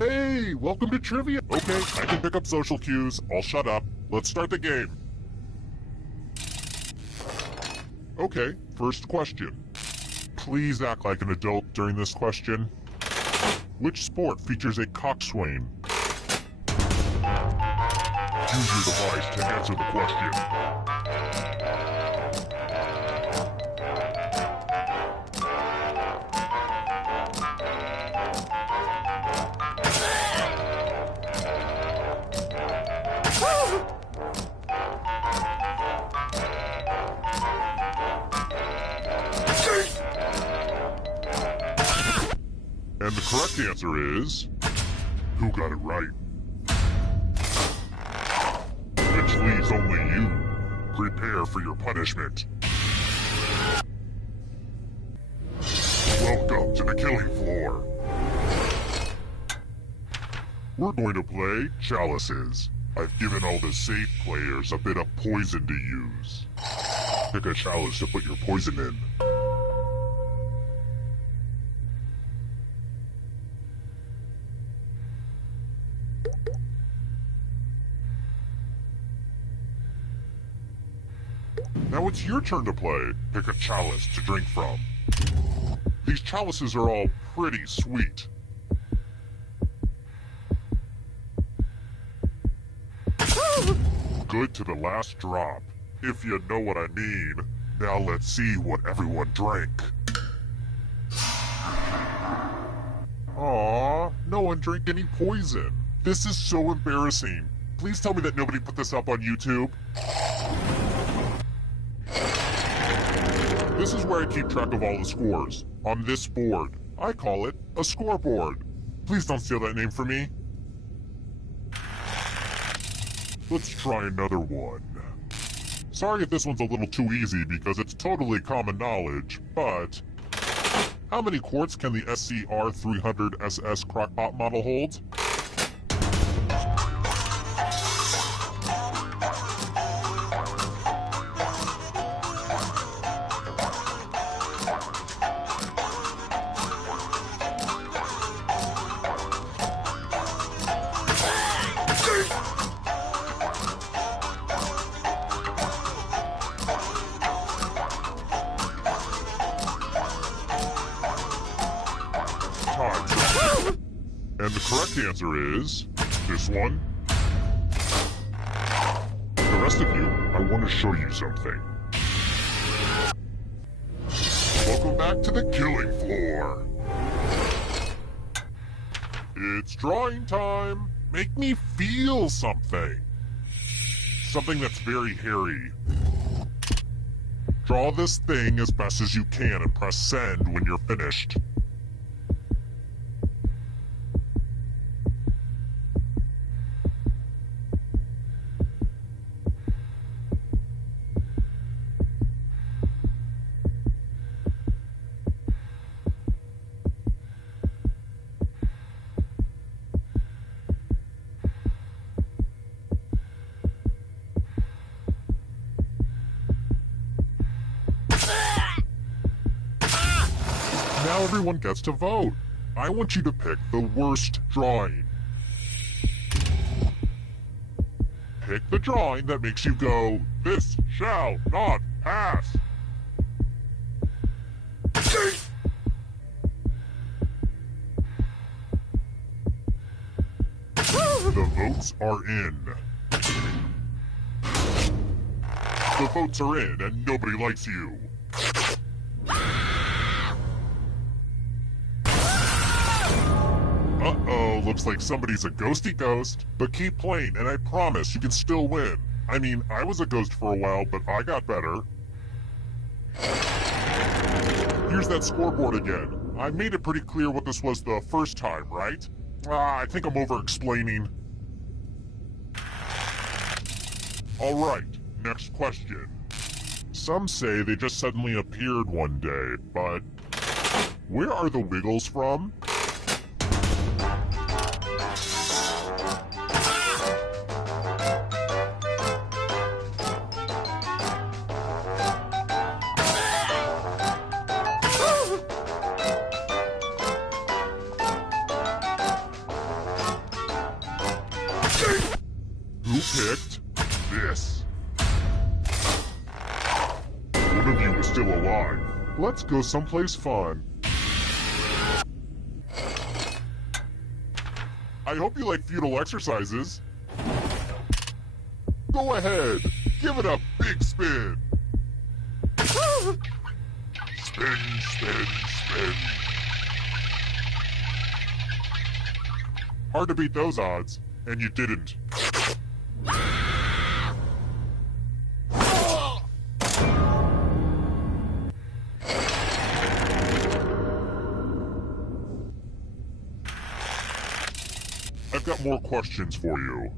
Hey, welcome to trivia. Okay, I can pick up social cues. I'll shut up. Let's start the game. Okay, first question. Please act like an adult during this question. Which sport features a coxswain? Use your device to answer the question. And the correct answer is... Who got it right? Which leaves only you. Prepare for your punishment. Welcome to the killing floor. We're going to play Chalices. I've given all the safe players a bit of poison to use. Pick a chalice to put your poison in. Now it's your turn to play. Pick a chalice to drink from. These chalices are all pretty sweet. Good to the last drop, if you know what I mean. Now let's see what everyone drank. Aww, no one drank any poison. This is so embarrassing. Please tell me that nobody put this up on YouTube. This is where I keep track of all the scores. On this board. I call it a scoreboard. Please don't steal that name from me. Let's try another one. Sorry if this one's a little too easy because it's totally common knowledge, but... How many quarts can the SCR-300 SS Crockpot model hold? And the correct answer is... this one. The rest of you, I want to show you something. Welcome back to the killing floor. It's drawing time. Make me feel something. Something that's very hairy. Draw this thing as best as you can and press send when you're finished. Now everyone gets to vote. I want you to pick the worst drawing. Pick the drawing that makes you go, "This shall not pass." The votes are in. The votes are in and nobody likes you. Uh-oh, looks like somebody's a ghosty ghost. But keep playing, and I promise you can still win. I mean, I was a ghost for a while, but I got better. Here's that scoreboard again. I made it pretty clear what this was the first time, right? I think I'm over-explaining. Alright, next question. Some say they just suddenly appeared one day, but... where are the Wiggles from? picked this? One of you is still alive. Let's go someplace fun. I hope you like futile exercises. Go ahead, give it a big spin. Spin, spin, spin. Hard to beat those odds, and you didn't. I've got more questions for you.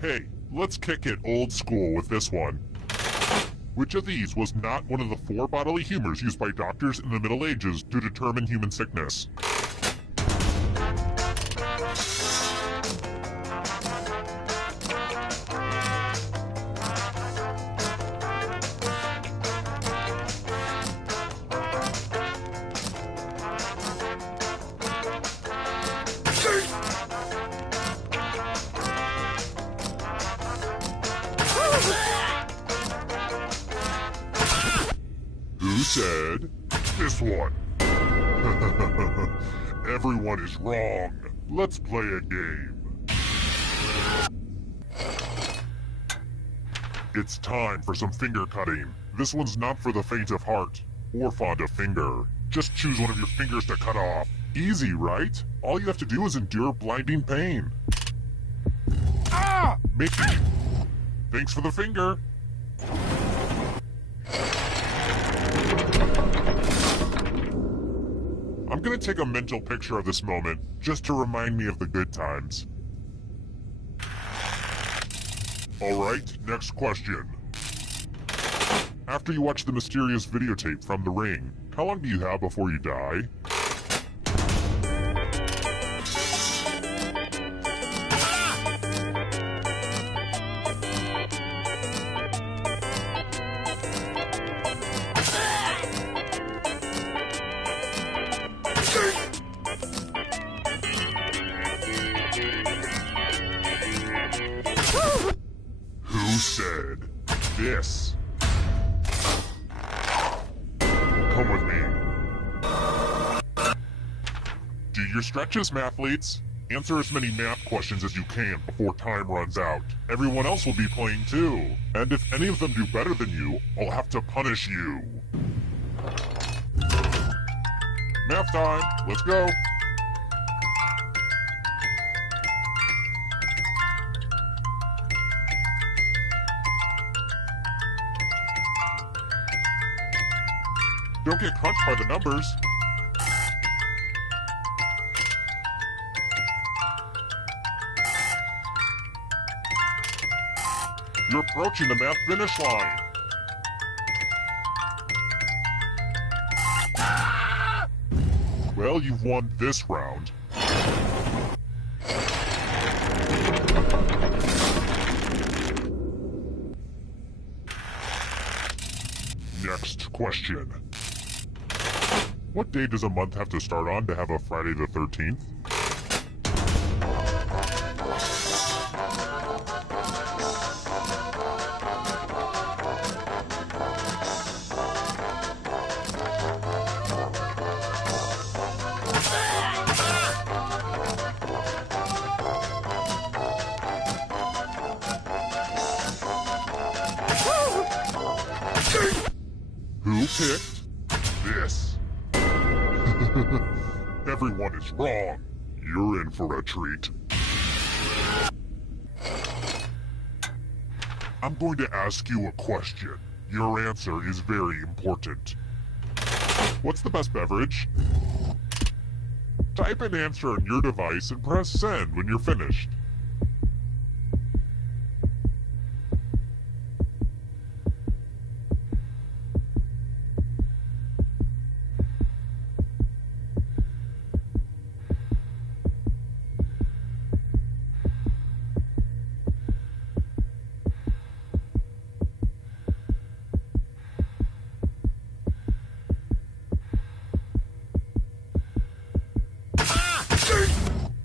Hey, let's kick it old school with this one. Which of these was not one of the 4 bodily humors used by doctors in the Middle Ages to determine human sickness? Who said this one? Everyone is wrong. Let's play a game. It's time for some finger cutting. This one's not for the faint of heart or fond of finger. Just choose one of your fingers to cut off. Easy, right? All you have to do is endure blinding pain. Ah! Mickey! Thanks for the finger. I'm gonna take a mental picture of this moment, just to remind me of the good times. Alright, next question. After you watch the mysterious videotape from The Ring, how long do you have before you die? Who said this? Come with me. Do your stretches, mathletes. Answer as many math questions as you can before time runs out. Everyone else will be playing too. And if any of them do better than you, I'll have to punish you. Math time. Let's go. Don't get crunched by the numbers. You're approaching the math finish line. Well, you've won this round. Next question. What day does a month have to start on to have a Friday the 13th? Who picked this? Everyone is wrong. You're in for a treat. I'm going to ask you a question. Your answer is very important. What's the best beverage? Type an answer on your device and press send when you're finished.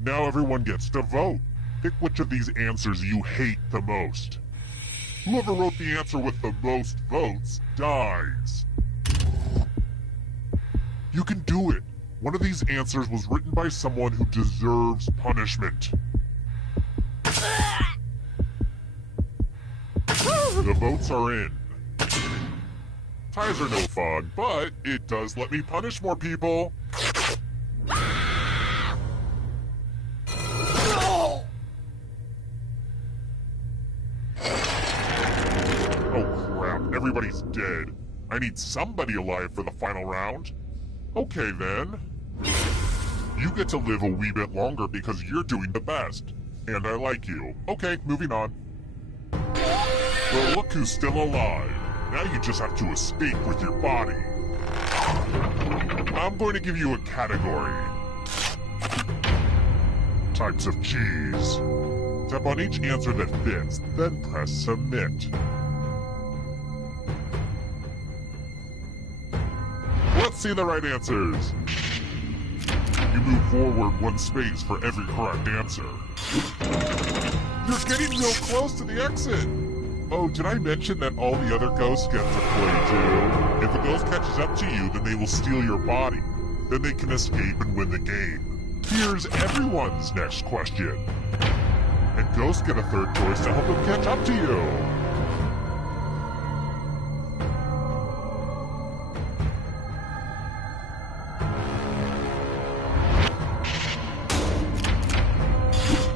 Now everyone gets to vote. Pick which of these answers you hate the most. Whoever wrote the answer with the most votes dies. You can do it. One of these answers was written by someone who deserves punishment. The votes are in. Ties are no fun, but it does let me punish more people. Oh crap, everybody's dead. I need somebody alive for the final round. Okay then. You get to live a wee bit longer because you're doing the best. And I like you. Okay, moving on. Well, look who's still alive. Now you just have to escape with your body. I'm going to give you a category. Types of cheese. Tap on each answer that fits, then press submit. Let's see the right answers. You move forward one space for every correct answer. You're getting real close to the exit. Oh, did I mention that all the other ghosts get to play too? If a ghost catches up to you, then they will steal your body. Then they can escape and win the game. Here's everyone's next question. And ghosts get a third choice to help them catch up to you.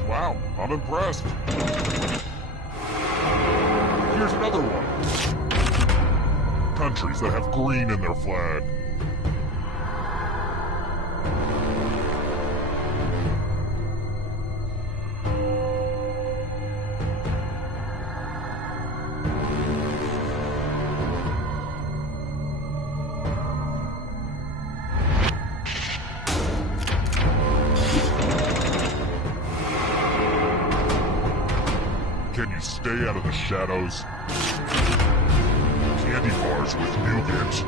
Wow, I'm impressed. Here's another one. Countries that have green in their flag. Can you stay out of the shadows? Candy bars with nougat.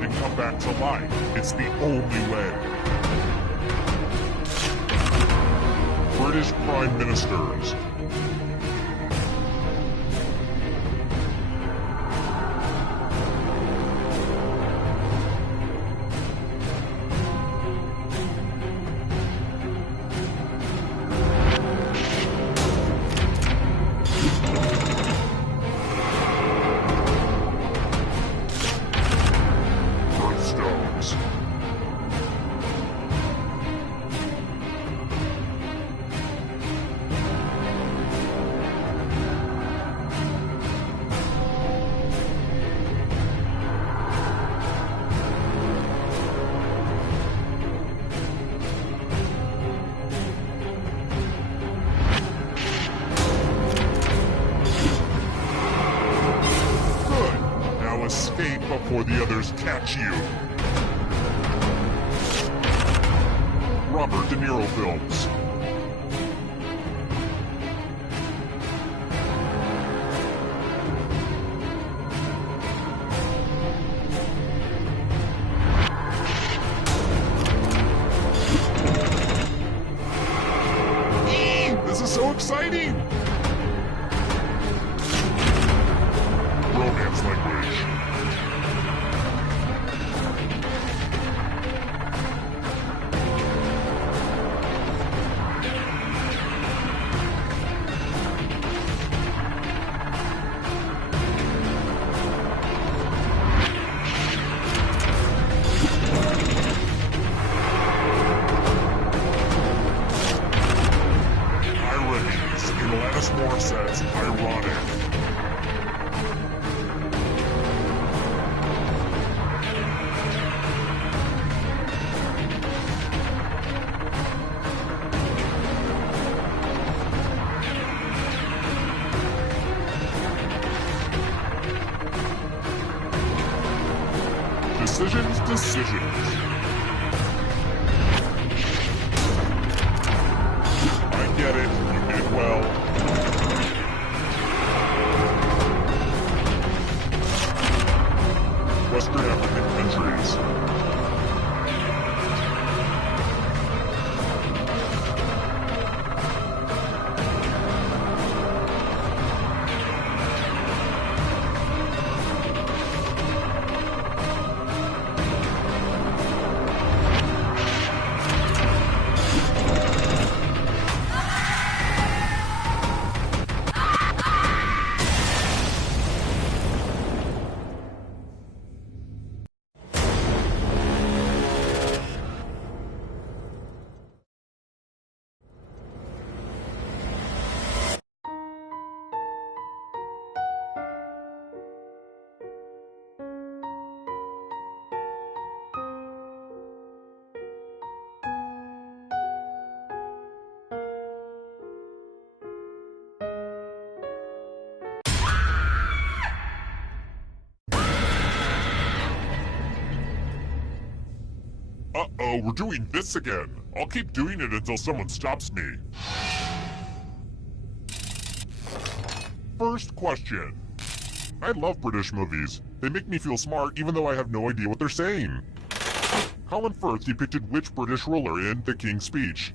And come back to life. It's the only way. British Prime Ministers. Escape before the others catch you. Robert De Niro films. This is so exciting! Romance language. Decisions, decisions. I get it. You did well. Western African countries. Uh-oh, we're doing this again. I'll keep doing it until someone stops me. First question. I love British movies. They make me feel smart even though I have no idea what they're saying. Colin Firth depicted which British ruler in The King's Speech?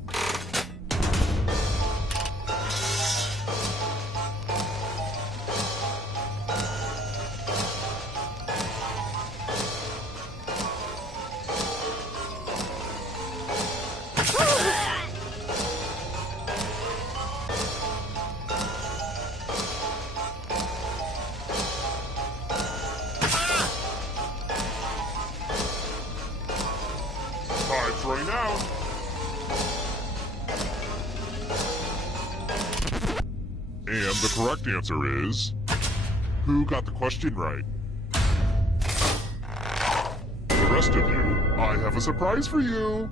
Time's running out. And the correct answer is... who got the question right? The rest of you, I have a surprise for you.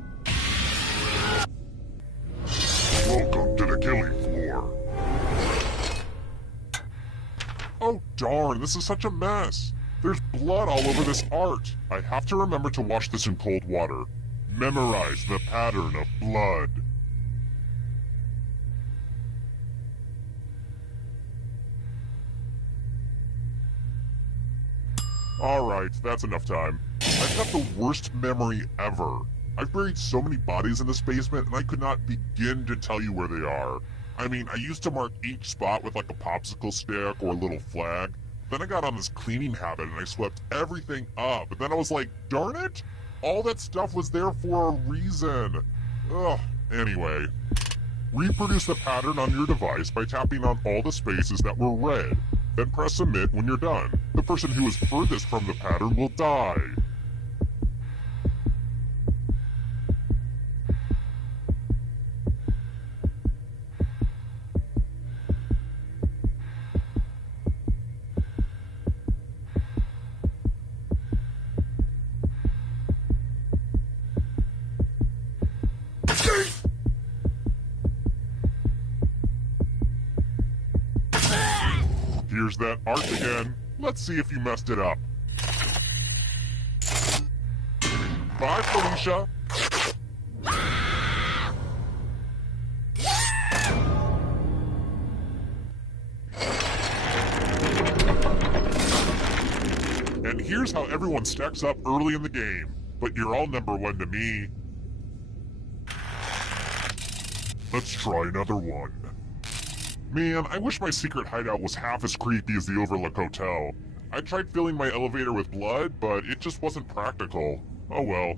Welcome to the killing floor. Oh darn, this is such a mess. There's blood all over this art. I have to remember to wash this in cold water. Memorize the pattern of blood. Alright, that's enough time. I've got the worst memory ever. I've buried so many bodies in this basement and I could not begin to tell you where they are. I mean, I used to mark each spot with like a popsicle stick or a little flag. Then I got on this cleaning habit and I swept everything up. And then I was like, darn it! All that stuff was there for a reason. Ugh. Anyway, reproduce the pattern on your device by tapping on all the spaces that were red. Then press submit when you're done. The person who is furthest from the pattern will die. Here's that art again. Let's see if you messed it up. Bye, Felicia. And here's how everyone stacks up early in the game. But you're all number one to me. Let's try another one. Man, I wish my secret hideout was half as creepy as the Overlook Hotel. I tried filling my elevator with blood, but it just wasn't practical. Oh well.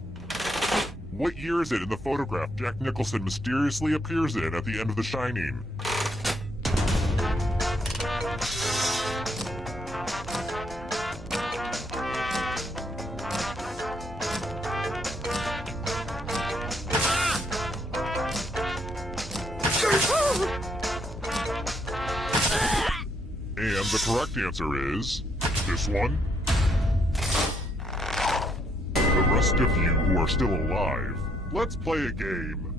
What year is it in the photograph Jack Nicholson mysteriously appears in at the end of The Shining? And the correct answer is... this one. The rest of you who are still alive, let's play a game.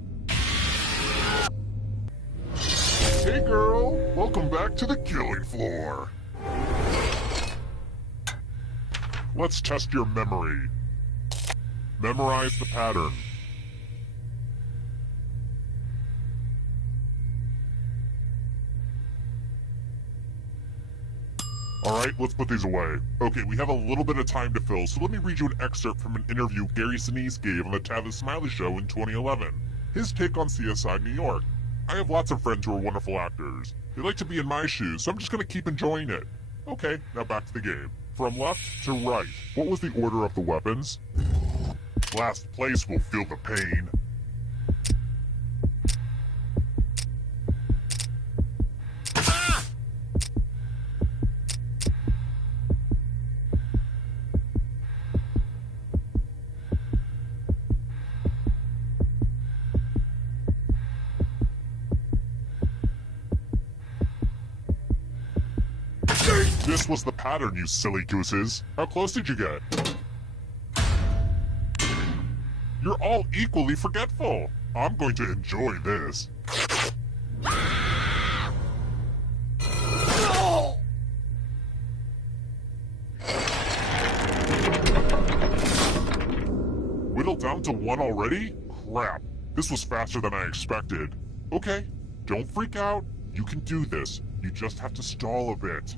Hey girl, welcome back to the killing floor. Let's test your memory. Memorize the pattern. Alright, let's put these away. Okay, we have a little bit of time to fill, so let me read you an excerpt from an interview Gary Sinise gave on the Tavis Smiley Show in 2011. His take on CSI New York. I have lots of friends who are wonderful actors. They like to be in my shoes, so I'm just gonna keep enjoying it. Okay, now back to the game. From left to right, what was the order of the weapons? Last place will feel the pain. This was the pattern, you silly gooses. How close did you get? You're all equally forgetful. I'm going to enjoy this. Whittled down to one already? Crap. This was faster than I expected. Okay, don't freak out. You can do this. You just have to stall a bit.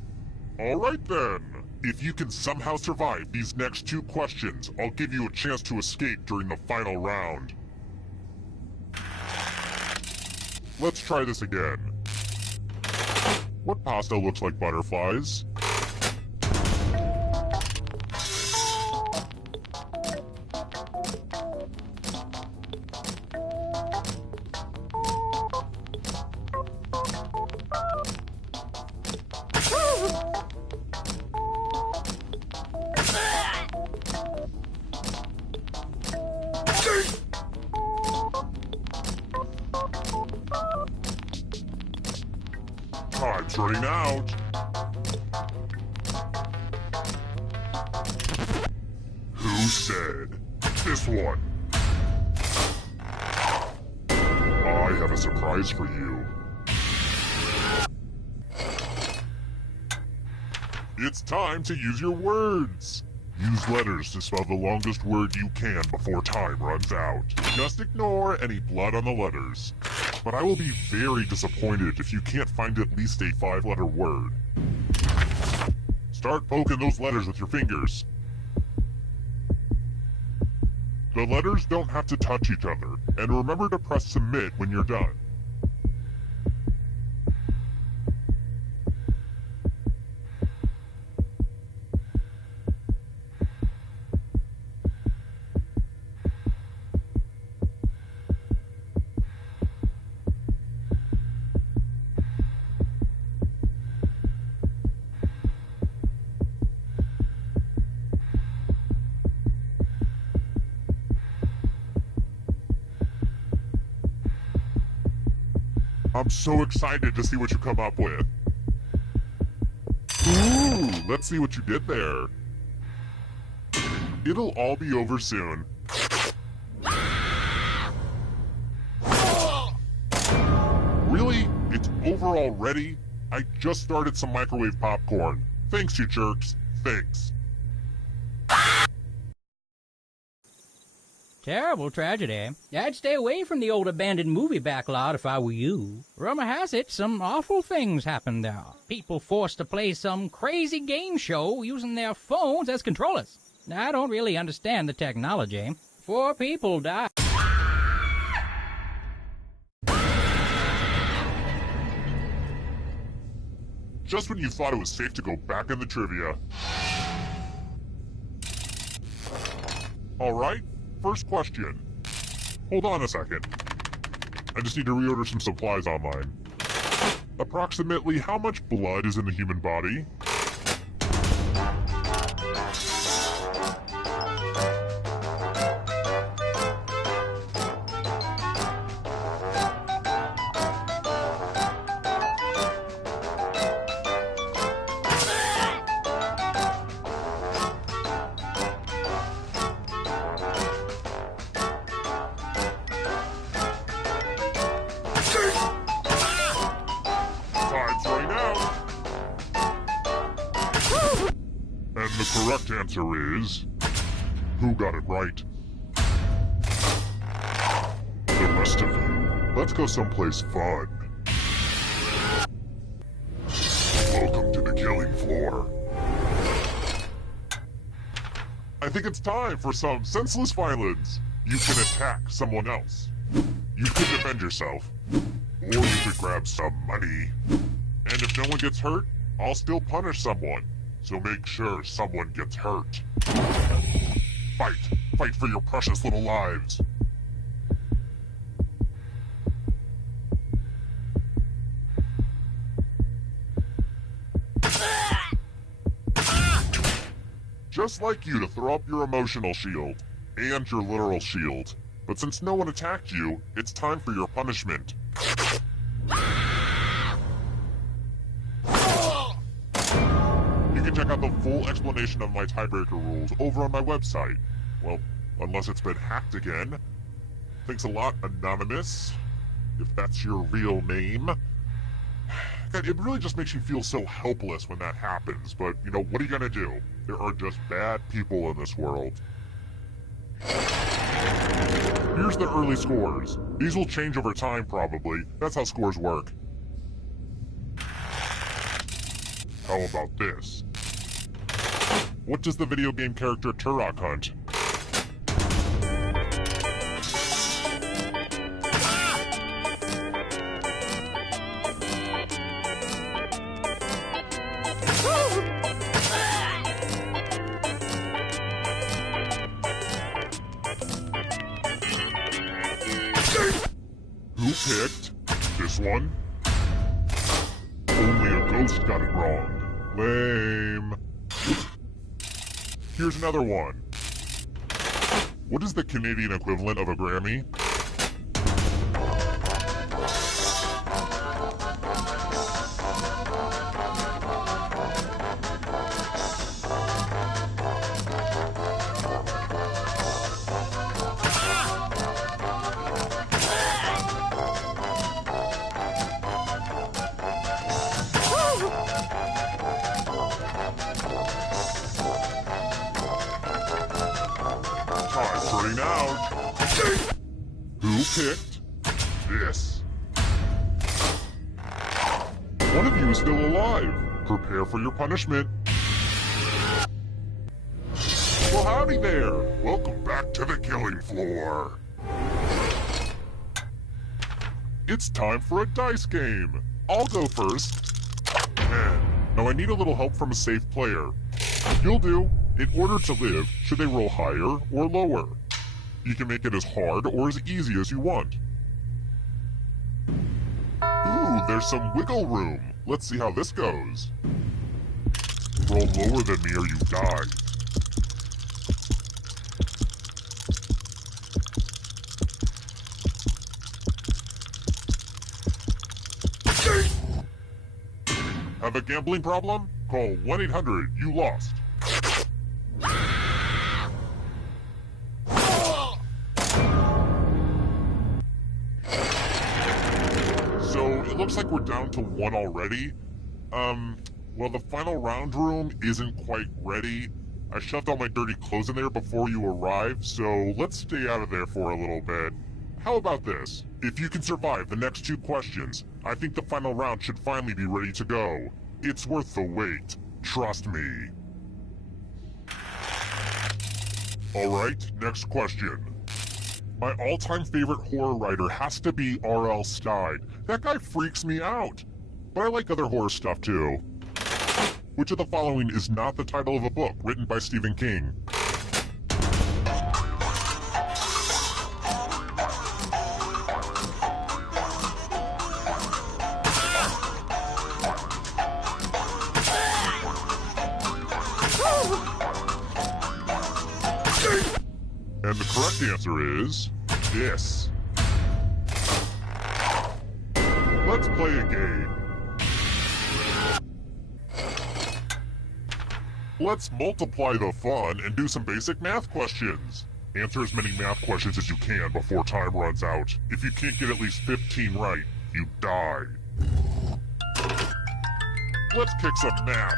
Alright then. If you can somehow survive these next 2 questions, I'll give you a chance to escape during the final round. Let's try this again. What pasta looks like butterflies? Time's running out. Who said? This one. I have a surprise for you. It's time to use your words. Use letters to spell the longest word you can before time runs out. Just ignore any blood on the letters. But I will be very disappointed if you can't find at least a 5-letter word. Start poking those letters with your fingers. The letters don't have to touch each other, and remember to press submit when you're done. I'm so excited to see what you come up with. Ooh, let's see what you did there. It'll all be over soon. Really? It's over already? I just started some microwave popcorn. Thanks, you jerks. Thanks. Terrible tragedy. I'd stay away from the old abandoned movie backlot if I were you. Rumor has it some awful things happened there. People forced to play some crazy game show using their phones as controllers. I don't really understand the technology. 4 people died. Just when you thought it was safe to go back in the trivia. Alright. First question. Hold on a second. I just need to reorder some supplies online. Approximately how much blood is in the human body? And the correct answer is... Who got it right? rest of you, let's go someplace fun. Welcome to the killing floor. I think it's time for some senseless violence. You can attack someone else. You could defend yourself. Or you could grab some money. And if no one gets hurt, I'll still punish someone. So make sure someone gets hurt. Fight! Fight for your precious little lives. Just like you to throw up your emotional shield, and your literal shield. But since no one attacked you, it's time for your punishment. You can check out the full explanation of my tiebreaker rules over on my website. Well, unless it's been hacked again. Thanks a lot, Anonymous. If that's your real name. God, it really just makes you feel so helpless when that happens, but, you know, what are you gonna do? There are just bad people in this world. Here's the early scores. These will change over time, probably. That's how scores work. How about this? What does the video game character Turok hunt? Who picked this one? Only a ghost got it wrong. Lame. Here's another one. What is the Canadian equivalent of a Grammy? Time's running out. Who picked this? One of you is still alive. Prepare for your punishment. Well, howdy there. Welcome back to the killing floor. It's time for a dice game. I'll go first. 10. Now I need a little help from a safe player. You'll do. In order to live, should they roll higher or lower? You can make it as hard or as easy as you want. Ooh, there's some wiggle room. Let's see how this goes. Roll lower than me or you die. Have a gambling problem? Call 1-800-YOU-LOST. So, it looks like we're down to 1 already. Well, the final round room isn't quite ready. I shoved all my dirty clothes in there before you arrived, so let's stay out of there for a little bit. How about this? If you can survive the next 2 questions, I think the final round should finally be ready to go. It's worth the wait. Trust me. Alright, next question. My all-time favorite horror writer has to be R.L. Stine. That guy freaks me out. But I like other horror stuff too. Which of the following is not the title of a book written by Stephen King? And the correct answer is this. Let's play a game. Let's multiply the fun and do some basic math questions. Answer as many math questions as you can before time runs out. If you can't get at least 15 right, you die. Let's kick some math.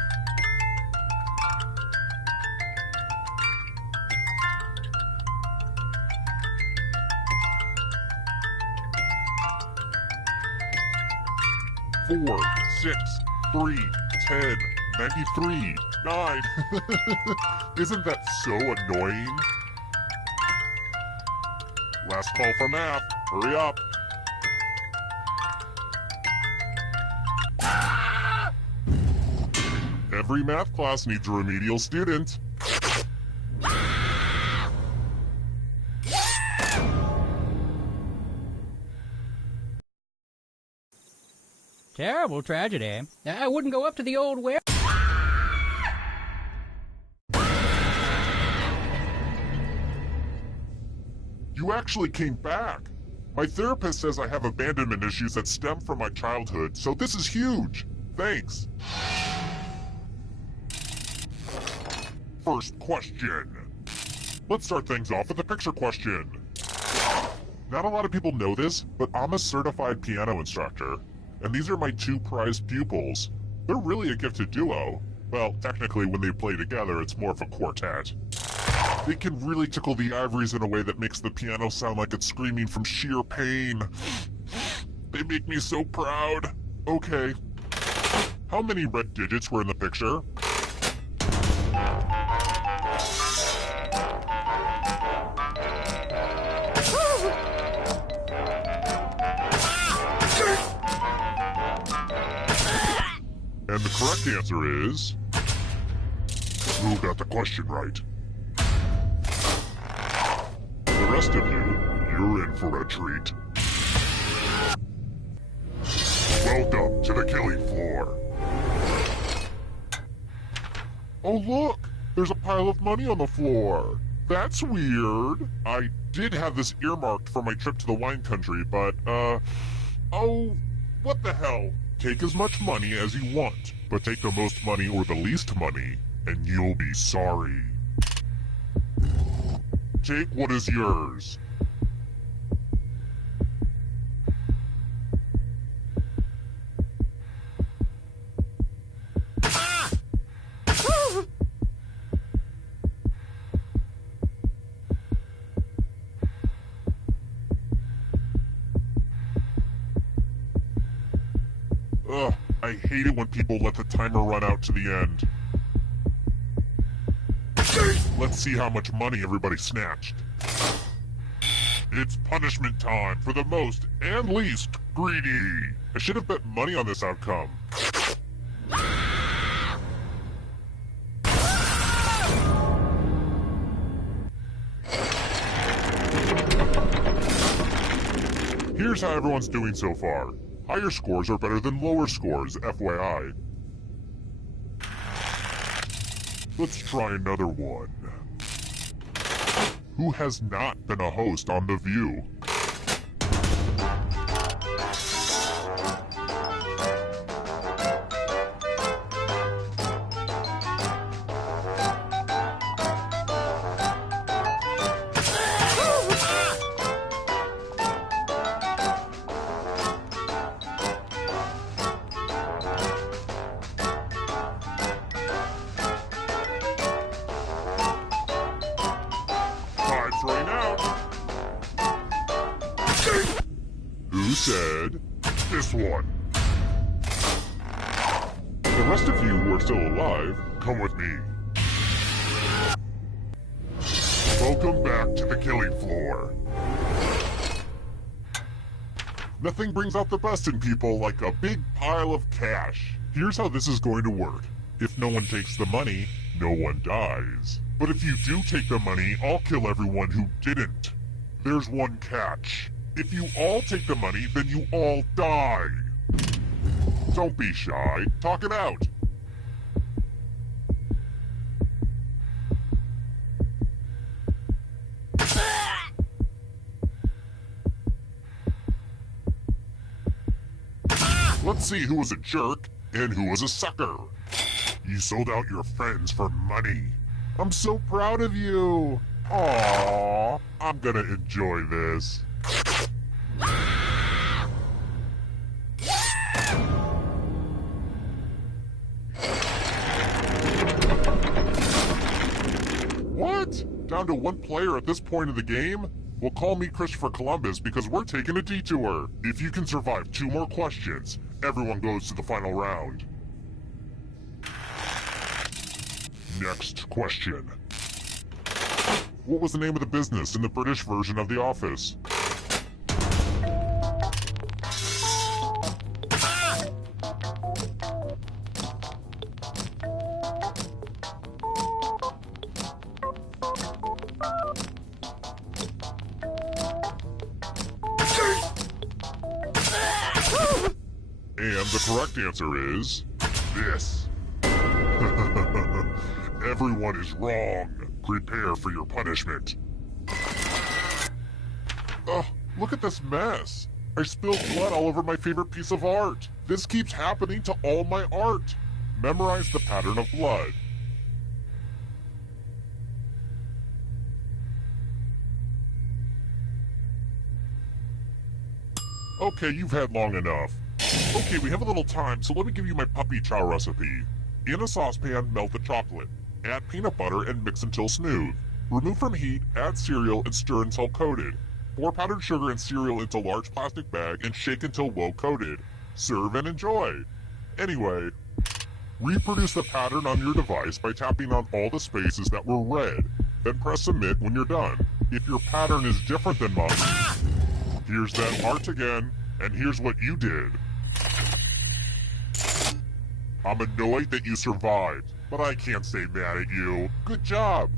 4, 6, 3, 10, 93, 9. Isn't that so annoying? Last call for math. Hurry up. Every math class needs a remedial student. Terrible tragedy. I wouldn't go up to the old where. You actually came back. My therapist says I have abandonment issues that stem from my childhood, so this is huge. Thanks. First question. Let's start things off with a picture question. Not a lot of people know this, but I'm a certified piano instructor, and these are my 2 prized pupils. They're really a gifted duo. Well, technically when they play together, it's more of a quartet. They can really tickle the ivories in a way that makes the piano sound like it's screaming from sheer pain. They make me so proud. Okay. How many red digits were in the picture? And the correct answer is... Who got the question right? The rest of you, you're in for a treat. Welcome to the killing floor. Oh look! There's a pile of money on the floor. That's weird. I did have this earmarked for my trip to the wine country, but, oh, what the hell? Take as much money as you want, but take the most money or the least money, and you'll be sorry. Take what is yours. Ugh, I hate it when people let the timer run out to the end. Let's see how much money everybody snatched. It's punishment time for the most and least greedy. I should have bet money on this outcome. Here's how everyone's doing so far. Higher scores are better than lower scores, FYI. Let's try another one. Who has not been a host on The View? Who said this one? The rest of you who are still alive, come with me. Welcome back to the killing floor. Nothing brings out the best in people like a big pile of cash. Here's how this is going to work. If no one takes the money, no one dies. But if you do take the money, I'll kill everyone who didn't. There's one catch. If you all take the money, then you all die. Don't be shy. Talk it out. Let's see who was a jerk and who was a sucker. You sold out your friends for money. I'm so proud of you. Aww, I'm gonna enjoy this. What? Down to one player at this point of the game? Well, call me Christopher Columbus because we're taking a detour. If you can survive 2 more questions, everyone goes to the final round. Next question. What was the name of the business in the British version of The Office? And the correct answer is this. Everyone is wrong. Prepare for your punishment. Ugh, look at this mess. I spilled blood all over my favorite piece of art. This keeps happening to all my art. Memorize the pattern of blood. Okay, you've had long enough. Okay, we have a little time, so let me give you my puppy chow recipe. In a saucepan, melt the chocolate. Add peanut butter and mix until smooth. Remove from heat, add cereal, and stir until coated. Pour powdered sugar and cereal into large plastic bag and shake until well coated. Serve and enjoy. Anyway, reproduce the pattern on your device by tapping on all the spaces that were red. Then press submit when you're done. If your pattern is different than mine, here's that art again, and here's what you did. I'm annoyed that you survived, but I can't stay mad at you. Good job!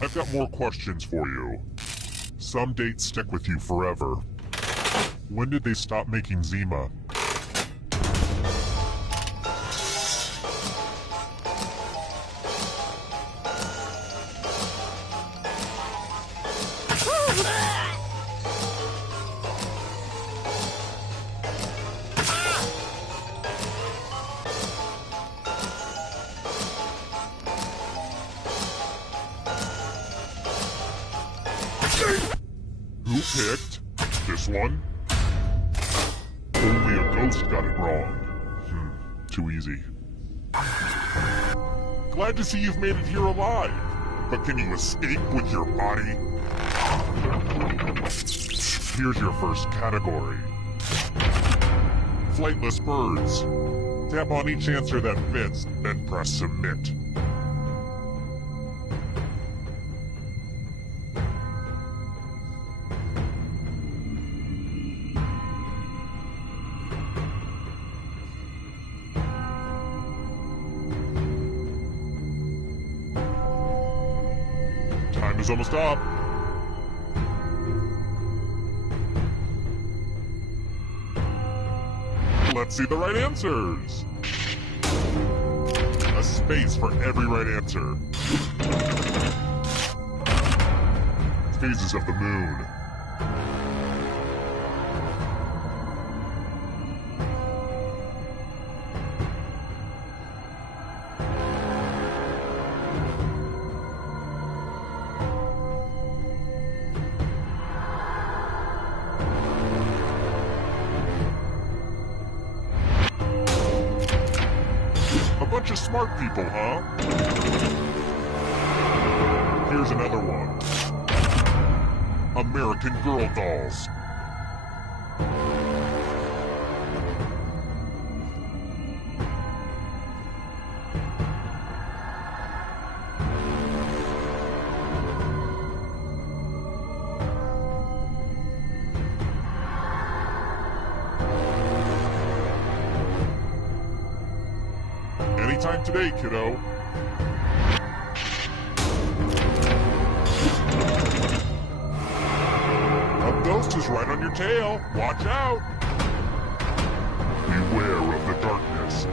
I've got more questions for you. Some dates stick with you forever. When did they stop making Zima? Who picked this one? Only a ghost got it wrong. Too easy. Glad to see you've made it here alive. But can you escape with your body? Here's your first category. Flightless birds. Tap on each answer that fits, then press submit. Time is almost up. Let's see the right answers. A space for every right answer. Phases of the moon. A bunch of smart people, huh? Here's another one. American Girl dolls. Anytime today, kiddo. A ghost is right on your tail. Watch out. Beware of the darkness.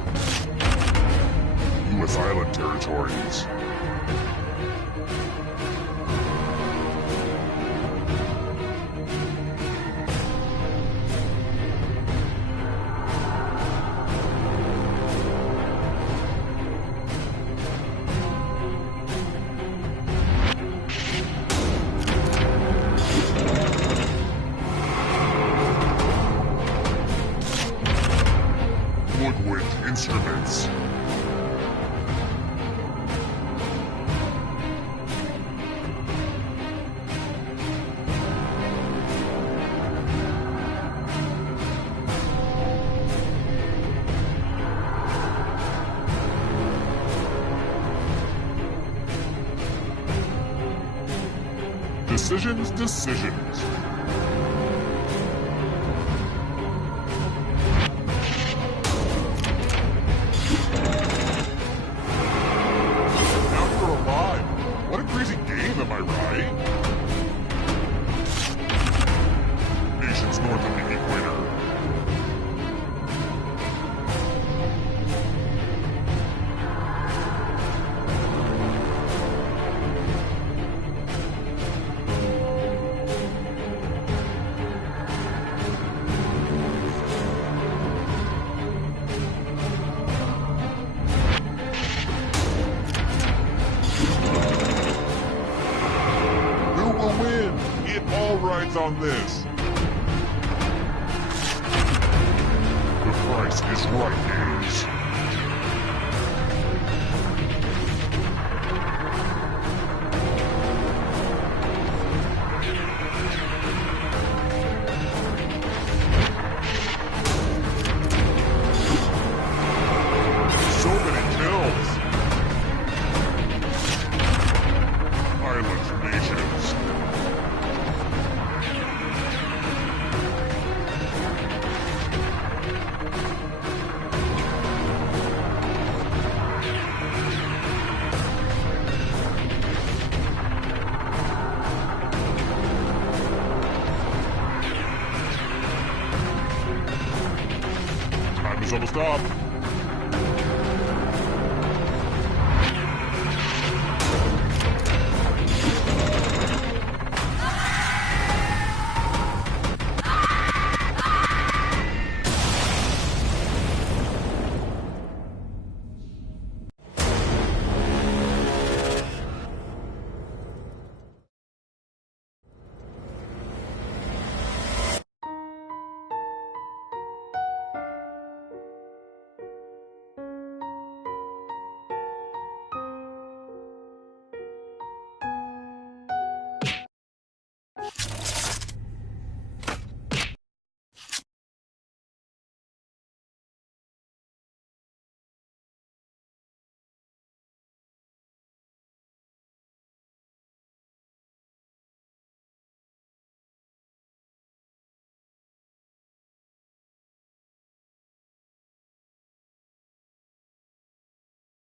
U.S. Island territories. Woodwind instruments. Decisions, decisions. Now you're alive. What a crazy game, am I right? Nations north of the equator. Rides on this. The price is right, games. So many kills. Island nations. Time is almost up.